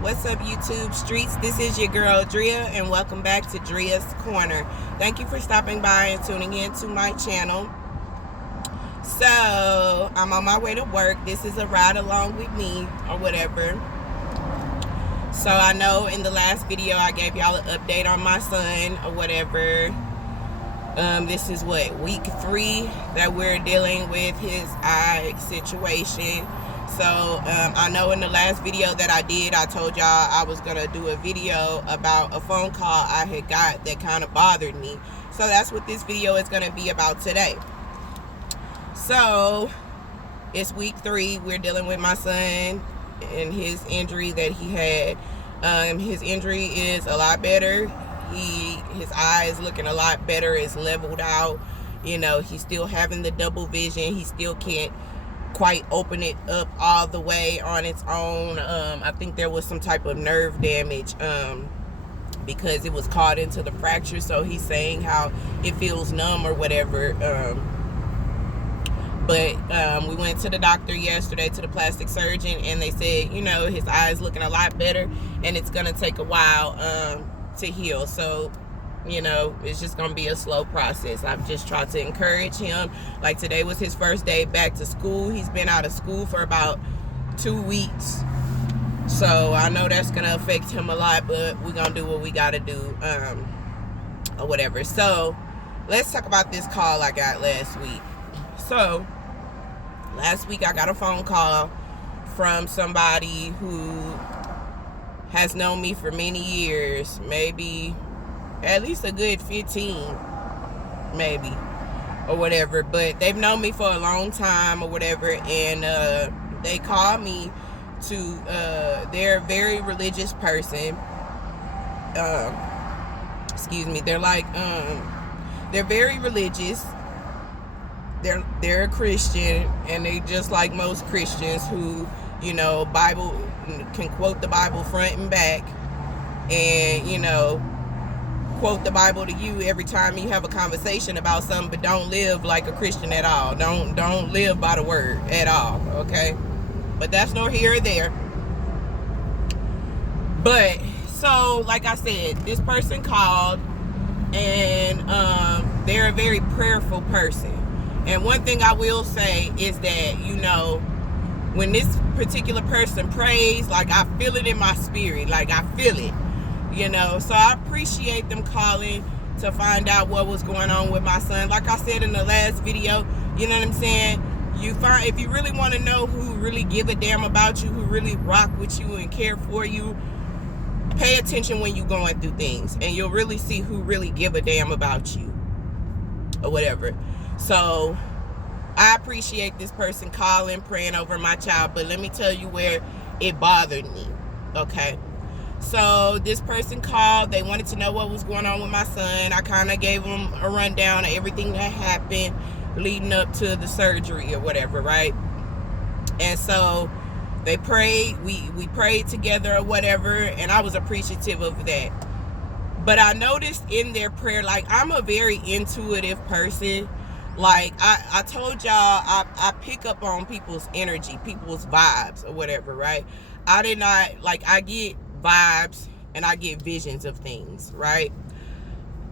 What's up, YouTube streets? This is your girl Drea, and welcome back to Drea's Corner. Thank you for stopping by and tuning in to my channel. So I'm on my way to work. This is a ride along with me or whatever. So I know in the last video I gave y'all an update on my son or whatever. This is week 3 that we're dealing with his eye situation. So I know in the last video that I did, I told y'all I was gonna do a video about a phone call I had got that kind of bothered me. So that's what this video is gonna be about today. So it's week 3. We're dealing with my son and his injury that he had. His injury is a lot better. His eye is looking a lot better. It's leveled out. You know, he's still having the double vision. He still can't quite open it up all the way on its own. I think there was some type of nerve damage because it was caught into the fracture. So he's saying how it feels numb or whatever. But we went to the doctor yesterday, to the plastic surgeon, and they said, you know, his eye is looking a lot better and it's gonna take a while to heal. So, you know, it's just gonna be a slow process. I've just tried to encourage him. Like, today was his first day back to school. He's been out of school for about 2 weeks, so I know that's gonna affect him a lot, but we're gonna do what we gotta do or whatever. So let's talk about this call I got last week. So last week I got a phone call from somebody who has known me for many years, maybe at least a good 15, maybe, or whatever. But they've known me for a long time or whatever, and they called me to, they're a very religious person. Excuse me. They're like, they're very religious. They're a Christian, and they just like most Christians who, you know, Bible can quote the Bible front and back, and, you know, quote the Bible to you every time you have a conversation about something, but don't live like a Christian at all. Don't live by the word at all, okay? But that's nor here or there. But so, like I said, this person called, and they're a very prayerful person. And one thing I will say is that, you know, when this particular person prays, like, I feel it in my spirit, like, I feel it. You know, so I appreciate them calling to find out what was going on with my son. Like I said in the last video, you know what I'm saying? If you really want to know who really give a damn about you, who really rock with you and care for you, pay attention when you're going through things, and you'll really see who really give a damn about you or whatever. So I appreciate this person calling, praying over my child, but let me tell you where it bothered me, okay? So this person called. They wanted to know what was going on with my son. I kind of gave them a rundown of everything that happened leading up to the surgery or whatever, right? And so they prayed. We prayed together or whatever, and I was appreciative of that. But I noticed in their prayer, like, I'm a very intuitive person. Like, I told y'all, I pick up on people's energy, people's vibes or whatever, right? I get vibes and I get visions of things, right?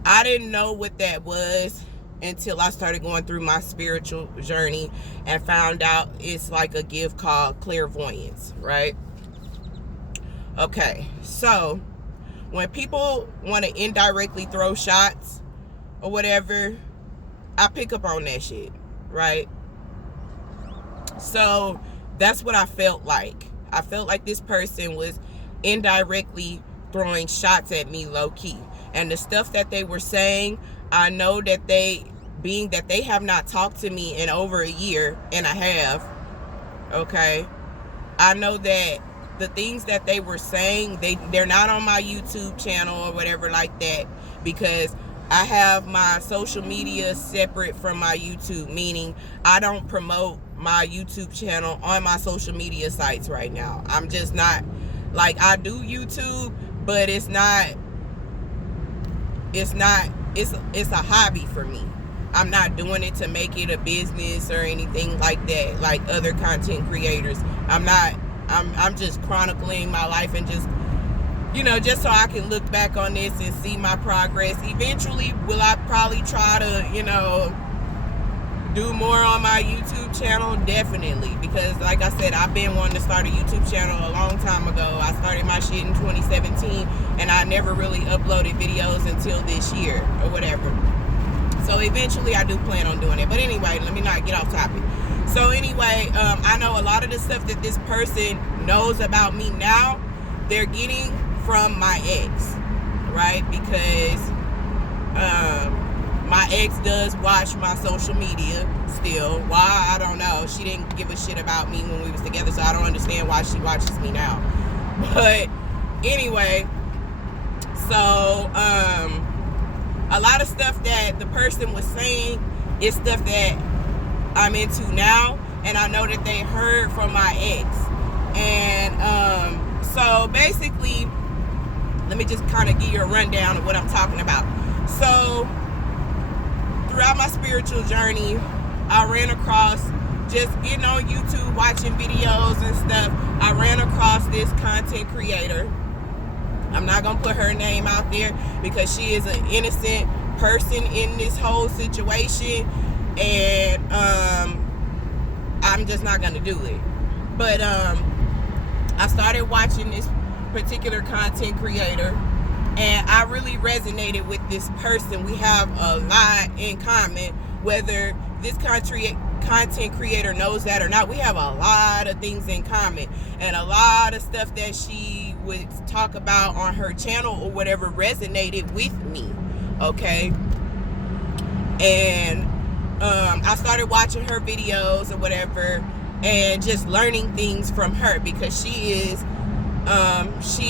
I didn't know what that was until I started going through my spiritual journey and found out it's like a gift called clairvoyance, right? Okay, so when people want to indirectly throw shots or whatever, I pick up on that shit, right? So that's what I felt like. I felt like this person was indirectly throwing shots at me low-key. And the stuff that they were saying, I know that being that they have not talked to me in over a year and a half, okay, I know that the things that they were saying, they're not on my YouTube channel or whatever like that, because I have my social media separate from my YouTube, meaning I don't promote my YouTube channel on my social media sites right now. I'm just not, like, I do YouTube, but it's a hobby for me. I'm not doing it to make it a business or anything like that, like other content creators. I'm just chronicling my life and just just so I can look back on this and see my progress. Eventually, will I probably try to, do more on my YouTube channel? Definitely, because like I said, I've been wanting to start a YouTube channel a long time ago. I started my shit in 2017, and I never really uploaded videos until this year or whatever. So eventually I do plan on doing it. But anyway, let me not get off topic. So anyway, I know a lot of the stuff that this person knows about me now, they're getting from my ex, right? Because my ex does watch my social media still. Why? I don't know. She didn't give a shit about me when we was together, so I don't understand why she watches me now. But anyway, so a lot of stuff that the person was saying is stuff that I'm into now, and I know that they heard from my ex. And so basically, let me just kind of give you a rundown of what I'm talking about. So throughout my spiritual journey, I ran across, just getting on YouTube, watching videos and stuff, I ran across this content creator. I'm not going to put her name out there because she is an innocent person in this whole situation, and I'm just not going to do it. But I started watching this particular content creator, and I really resonated with this person. We have a lot in common, whether this content creator knows that or not. We have a lot of things in common, and a lot of stuff that she would talk about on her channel or whatever resonated with me, okay? And I started watching her videos or whatever, and just learning things from her, because she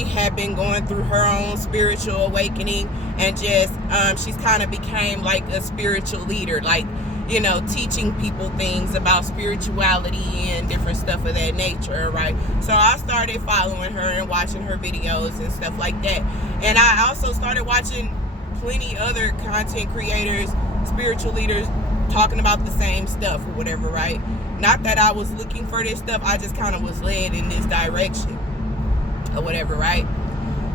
had been going through her own spiritual awakening, and just she's kind of became like a spiritual leader, like, teaching people things about spirituality and different stuff of that nature, right? So I started following her and watching her videos and stuff like that. And I also started watching plenty other content creators, spiritual leaders, talking about the same stuff or whatever, right? Not that I was looking for this stuff, I just kind of was led in this direction or whatever, right?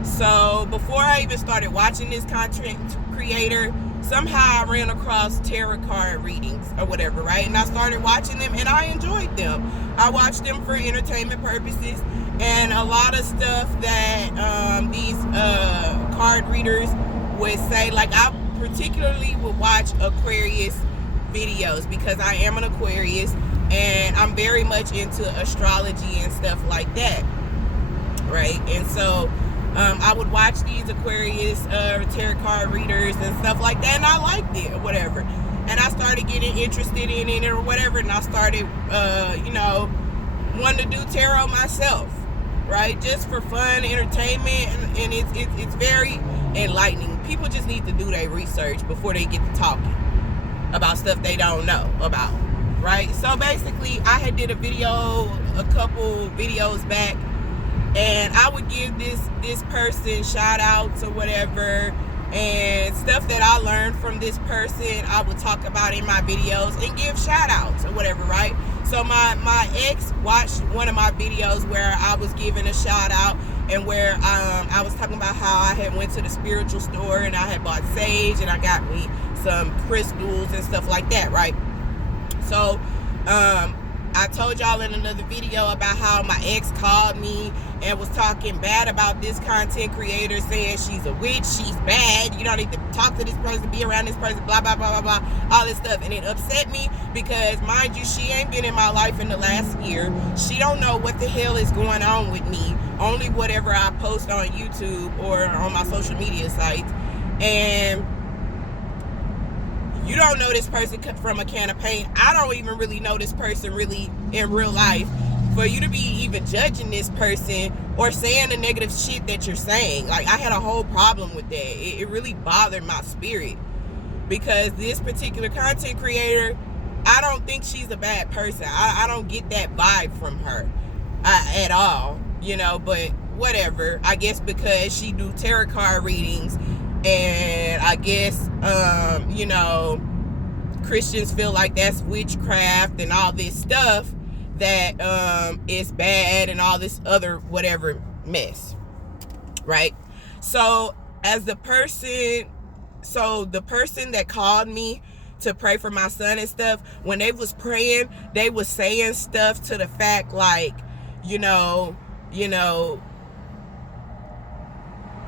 So before I even started watching this content creator, somehow I ran across tarot card readings or whatever, right? And I started watching them, and I enjoyed them. I watched them for entertainment purposes, and a lot of stuff that these card readers would say, like, I particularly would watch Aquarius videos because I am an Aquarius, and I'm very much into astrology and stuff like that, right? And so I would watch these Aquarius tarot card readers and stuff like that, and I liked it or whatever. And I started getting interested in it or whatever, and I started, wanting to do tarot myself, right? Just for fun, entertainment, and it's very enlightening. People just need to do their research before they get to talking about stuff they don't know about, right? So basically, I had did a couple videos back, and I would give this person shout outs or whatever, and stuff that I learned from this person I would talk about in my videos and give shout outs or whatever, right? So my ex watched one of my videos where I was giving a shout out, and where I was talking about how I had went to the spiritual store and I had bought sage and I got me some crystals and stuff like that, right? So I told y'all in another video about how my ex called me and was talking bad about this content creator, saying she's a witch, she's bad, you don't need to talk to this person, be around this person, blah, blah, blah, blah, blah, all this stuff. And it upset me because, mind you, she ain't been in my life in the last year. She don't know what the hell is going on with me, only whatever I post on YouTube or on my social media sites. And you don't know this person from a can of paint. I don't even really know this person really in real life. For you to be even judging this person or saying the negative shit that you're saying, like, I had a whole problem with that. It really bothered my spirit, because this particular content creator, I don't think she's a bad person. I don't get that vibe from her at all, but whatever. I guess because she do tarot card readings, and I guess, Christians feel like that's witchcraft and all this stuff that is bad and all this other whatever mess. right? So the person that called me to pray for my son and stuff, when they was praying, they was saying stuff to the fact like, you know,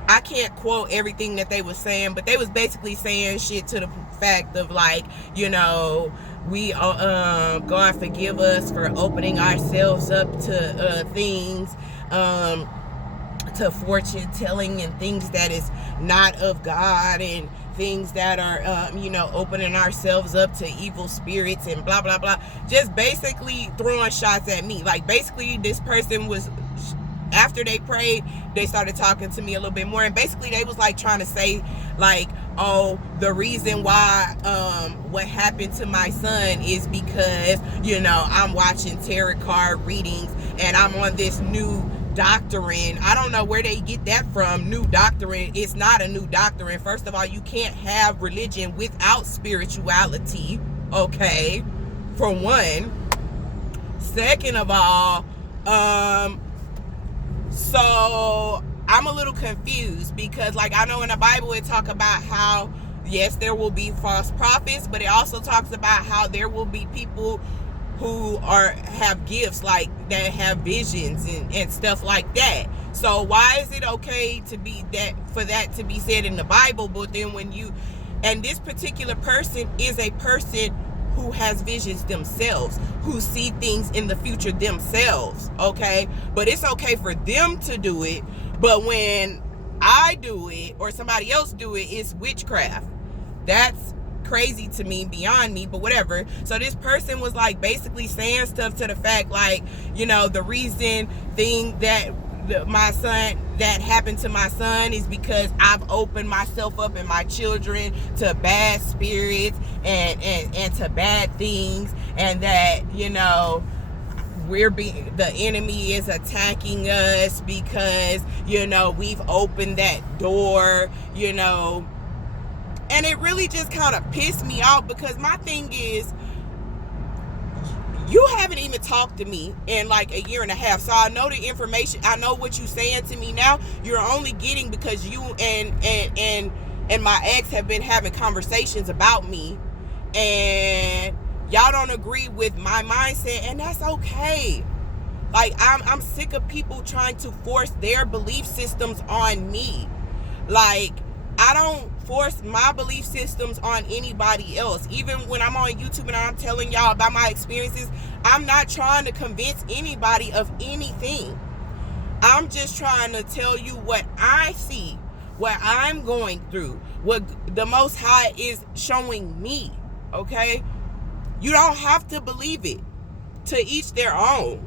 I can't quote everything that they was saying, but they was basically saying shit to the fact of like, we God forgive us for opening ourselves up to things, to fortune telling and things that is not of God, and things that are opening ourselves up to evil spirits and blah blah blah. Just basically throwing shots at me. Like, basically this person was, after they prayed, they started talking to me a little bit more, and basically they was like trying to say like, oh, the reason why what happened to my son is because I'm watching tarot card readings and I'm on this new doctrine. I don't know where they get that from. New doctrine. It's not a new doctrine. First of all, you can't have religion without spirituality, okay, for one. Second of all, so I'm a little confused, because like, I know in the Bible it talk about how, yes, there will be false prophets, but it also talks about how there will be people who have gifts, like that have visions and stuff like that. So why is it okay for that to be said in the Bible, but then and this particular person is a person who has visions themselves, who see things in the future themselves, okay? But it's okay for them to do it, but when I do it or somebody else do it, it's witchcraft. That's crazy to me, beyond me, but whatever. So this person was like basically saying stuff to the fact like, the reason that happened to my son is because I've opened myself up and my children to bad spirits and to bad things, and that the enemy is attacking us because we've opened that door, and it really just kind of pissed me off, because my thing is, you haven't even talked to me in like a year and a half. So I know the information. I know what you're saying to me now. You're only getting because you and my ex have been having conversations about me, and y'all don't agree with my mindset, and that's okay. Like, I'm sick of people trying to force their belief systems on me. Like, I don't force my belief systems on anybody else. Even when I'm on YouTube and I'm telling y'all about my experiences, I'm not trying to convince anybody of anything. I'm just trying to tell you what I see, what I'm going through, what the Most High is showing me, okay? You don't have to believe it. To each their own.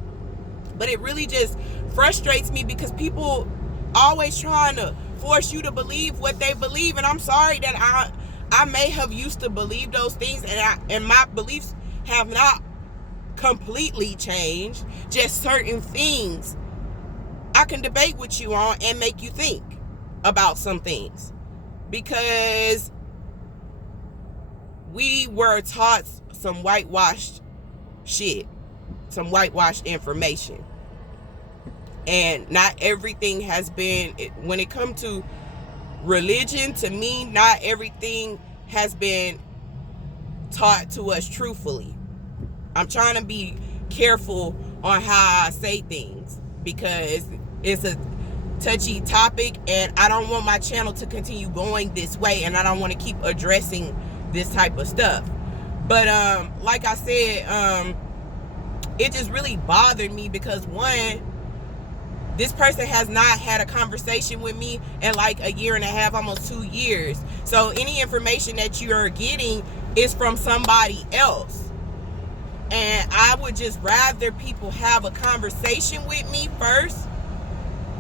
But it really just frustrates me, because people always trying to force you to believe what they believe, and I'm sorry that I may have used to believe those things, and my beliefs have not completely changed. Just certain things I can debate with you on and make you think about some things, because we were taught some whitewashed shit, some whitewashed information. And not everything has been, when it comes to religion, to me, not everything has been taught to us truthfully. I'm trying to be careful on how I say things, because it's a touchy topic, and I don't want my channel to continue going this way, and I don't want to keep addressing this type of stuff. But like I said, it just really bothered me, because one, this person has not had a conversation with me in like a year and a half, almost 2 years. So any information that you're getting is from somebody else. And I would just rather people have a conversation with me first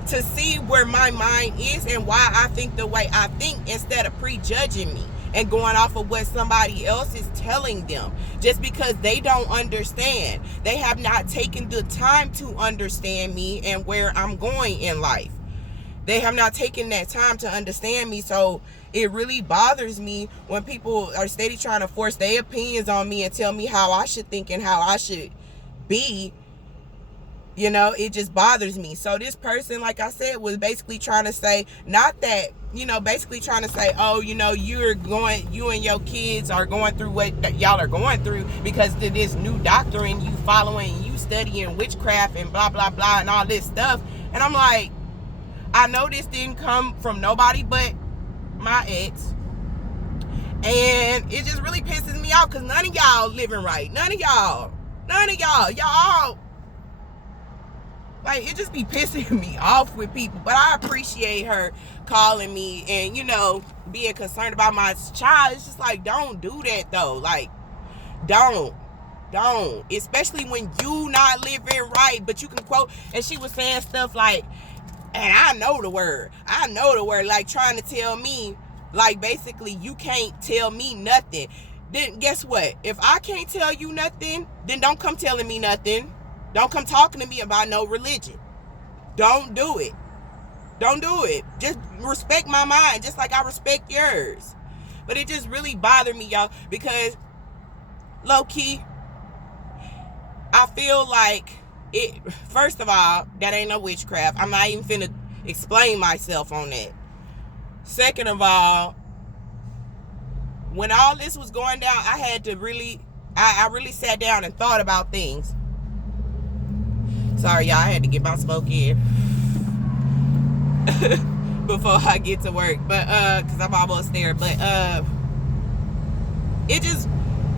to see where my mind is and why I think the way I think, instead of prejudging me and going off of what somebody else is telling them, just because they don't understand. They have not taken the time to understand me and where I'm going in life. They have not taken that time to understand me. So it really bothers me when people are steady trying to force their opinions on me and tell me how I should think and how I should be. You know, it just bothers me. So this person, like I said, was basically trying to say, not that, you know, basically trying to say, oh, you know, you and your kids are going through what y'all are going through because of this new doctrine you following, you studying witchcraft and blah, blah, blah, and all this stuff. And I'm like, I know this didn't come from nobody but my ex. And it just really pisses me off because none of y'all living right. None of y'all. Y'all. Like, it just be pissing me off with people. But I appreciate her calling me and, you know, being concerned about my child. It's just like, don't do that, though. Like, don't. Especially when you not living right. But you can quote. And she was saying stuff like, and I know the word. Like, trying to tell me, like, basically, you can't tell me nothing. Then guess what? If I can't tell you nothing, then don't come telling me nothing. Don't come talking to me about no religion. Don't do it. Just respect my mind, just like I respect yours. But it just really bothered me, y'all, because low-key, I feel like it. First of all, that ain't no witchcraft. I'm not even finna explain myself on that. Second of all, when all this was going down, I had to really, I really sat down and thought about things. Sorry, y'all, I had to get my smoke in before I get to work. But, because I'm almost there. But, it just,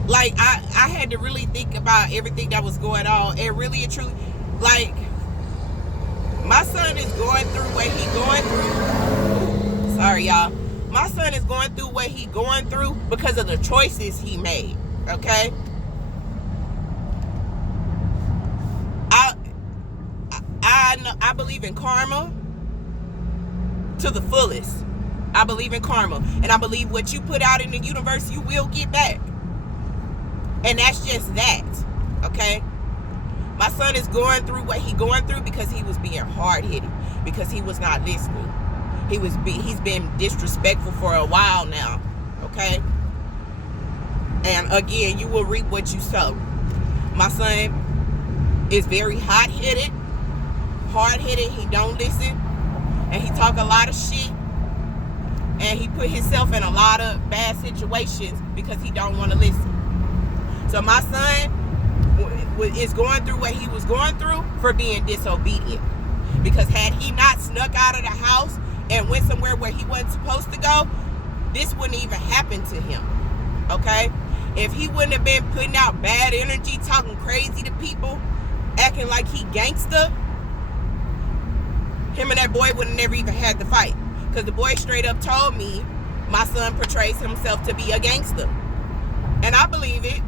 like, I had to really think about everything that was going on. And really and truly, like, my son is going through what he going through. Sorry, y'all. My son is going through what he going through because of the choices he made. Okay? I believe in karma to the fullest. I believe in karma. And I believe what you put out in the universe, you will get back. And that's just that. Okay? My son is going through what he going through because he was being hard-headed. Because he was not listening. He's been disrespectful for a while now. Okay? And again, you will reap what you sow. My son is very hot-headed. Hard-headed, he don't listen, and he talk a lot of shit, and he put himself in a lot of bad situations because he don't want to listen. So my son is going through what he was going through for being disobedient, because had he not snuck out of the house and went somewhere where he wasn't supposed to go, this wouldn't even happen to him. Okay? If he wouldn't have been putting out bad energy, talking crazy to people, acting like he gangster, him and that boy would have never even had to fight. Because the boy straight up told me my son portrays himself to be a gangster. And I believe it.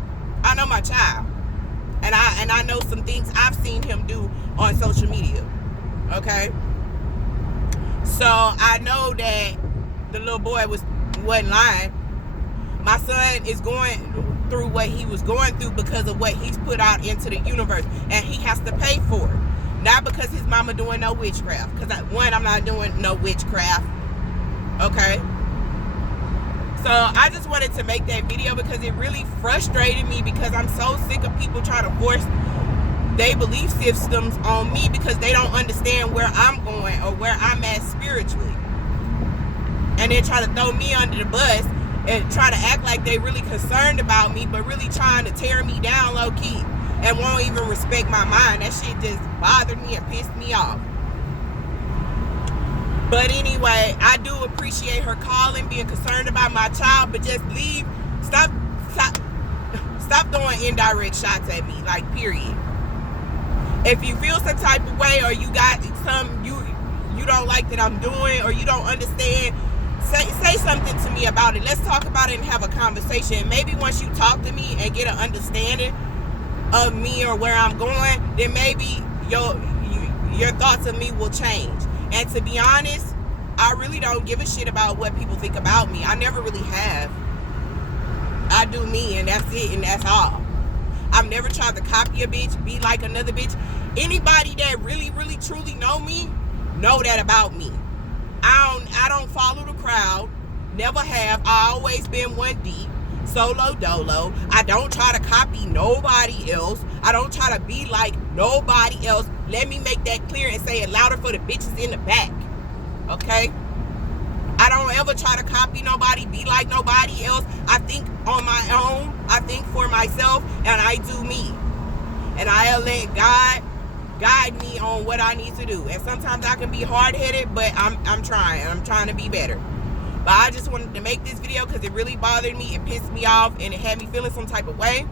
I know my child. And I know some things I've seen him do on social media. Okay? So I know that the little boy wasn't lying. My son is going through what he was going through because of what he's put out into the universe. And he has to pay for it. Not because his mama doing no witchcraft. Because, I'm not doing no witchcraft. Okay? So, I just wanted to make that video because it really frustrated me because I'm so sick of people trying to force their belief systems on me because they don't understand where I'm going or where I'm at spiritually. And they try to throw me under the bus and try to act like they really concerned about me but really trying to tear me down low-key. And won't even respect my mind. That shit just bothered me and pissed me off. But anyway, I do appreciate her calling, being concerned about my child, but just leave. Stop throwing indirect shots at me, like, period. If you feel some type of way or you got some you don't like that I'm doing or you don't understand, say something to me about it. Let's talk about it and have a conversation. And maybe once you talk to me and get an understanding of me or where I'm going, then maybe your thoughts of me will change. And to be honest, I really don't give a shit about what people think about me. I never really have. I do me and that's it and that's all. I've never tried to copy a bitch, be like another bitch. Anybody that really, really, truly know me, know that about me. I don't follow the crowd. Never have. I always been one deep. Solo dolo. I don't try to copy nobody else. I don't try to be like Nobody else. Let me make that clear and say it louder for the bitches in the back. Okay? I don't ever try to copy nobody, be like nobody else. I think on my own. I think for myself, and I do me. And I'll let God guide me on what I need to do. And sometimes I can be hard-headed, but I'm trying. I'm trying to be better. But I just wanted to make this video because it really bothered me. It pissed me off, and it had me feeling some type of way.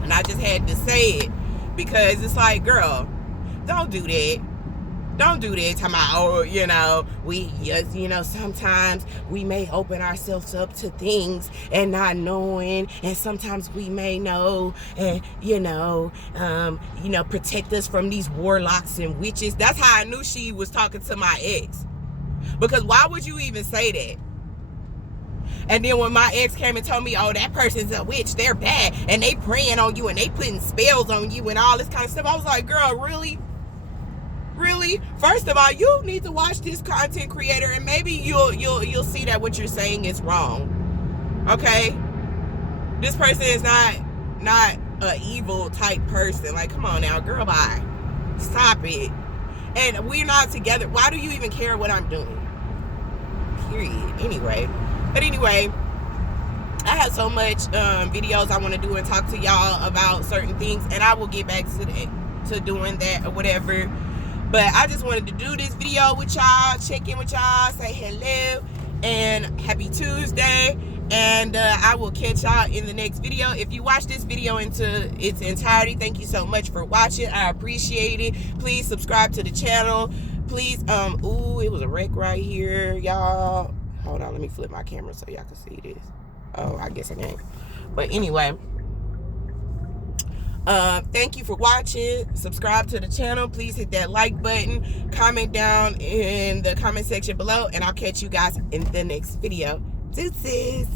And I just had to say it because it's like, girl, don't do that. Don't do that. Talking about, oh, you know, we just, you know, sometimes we may open ourselves up to things and not knowing, and sometimes we may know, and you know, protect us from these warlocks and witches. That's how I knew she was talking to my ex. Because why would you even say that? And then when my ex came and told me, oh, that person's a witch, they're bad, and they praying on you and they putting spells on you and all this kind of stuff, I was like, girl, really? Really? First of all, you need to watch this content creator, and maybe you'll see that what you're saying is wrong. Okay? This person is not a evil type person. Like, come on now, girl, bye. Stop it. And we're not together. Why do you even care what I'm doing? Period. Anyway. But anyway, I have so much videos I want to do and talk to y'all about certain things, and I will get back to doing that or whatever. But I just wanted to do this video with y'all, check in with y'all, say hello, and happy Tuesday. And I will catch y'all in the next video. If you watch this video into its entirety, thank you so much for watching. I appreciate it. Please subscribe to the channel. Please, ooh, it was a wreck right here, y'all. Hold on, let me flip my camera so y'all can see this. Oh, I guess I can't. But anyway, thank you for watching. Subscribe to the channel. Please hit that like button. Comment down in the comment section below, and I'll catch you guys in the next video. Deuces.